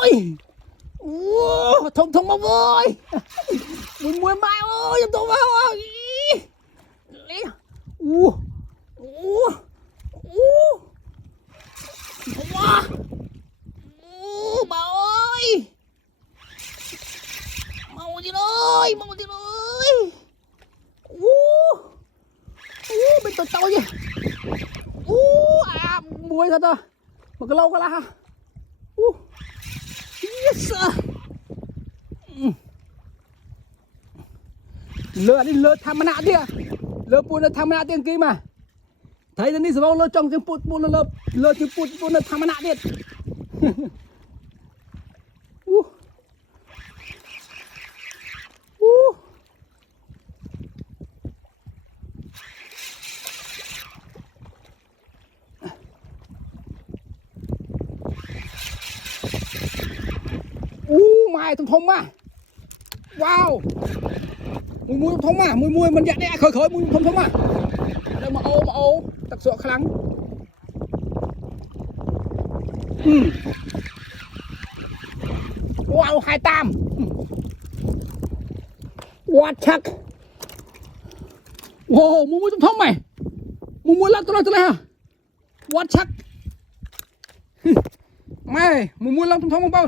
ơi. Thông thông ông ơi. Mùi mai ơi, thông thông ơi. Wow. Bà ơi. Mau đi ơi, mau đi ơi. Bên tôi tao gì. Mùi thật à. Mà cái lâu cái la. Yes. Lơ đi lơ tham nạ đi à. Lơ pun tham nạ tiền kia mà. Thấy đến đi sao lơ trong tiếng put pun lơ tiếng put pun tham nạ đi. Mai thông thông mà. Wow. Mùi thông thông mà, mùi mình dạy đây khởi khởi mùi thông thông mà. Đây mà ô thật sự khăn. Wow 28. What chắc. Wow mùi thông thông mày. Mùi lắc tôi hả. What chắc. Mày mùi lắc thông thông không bao.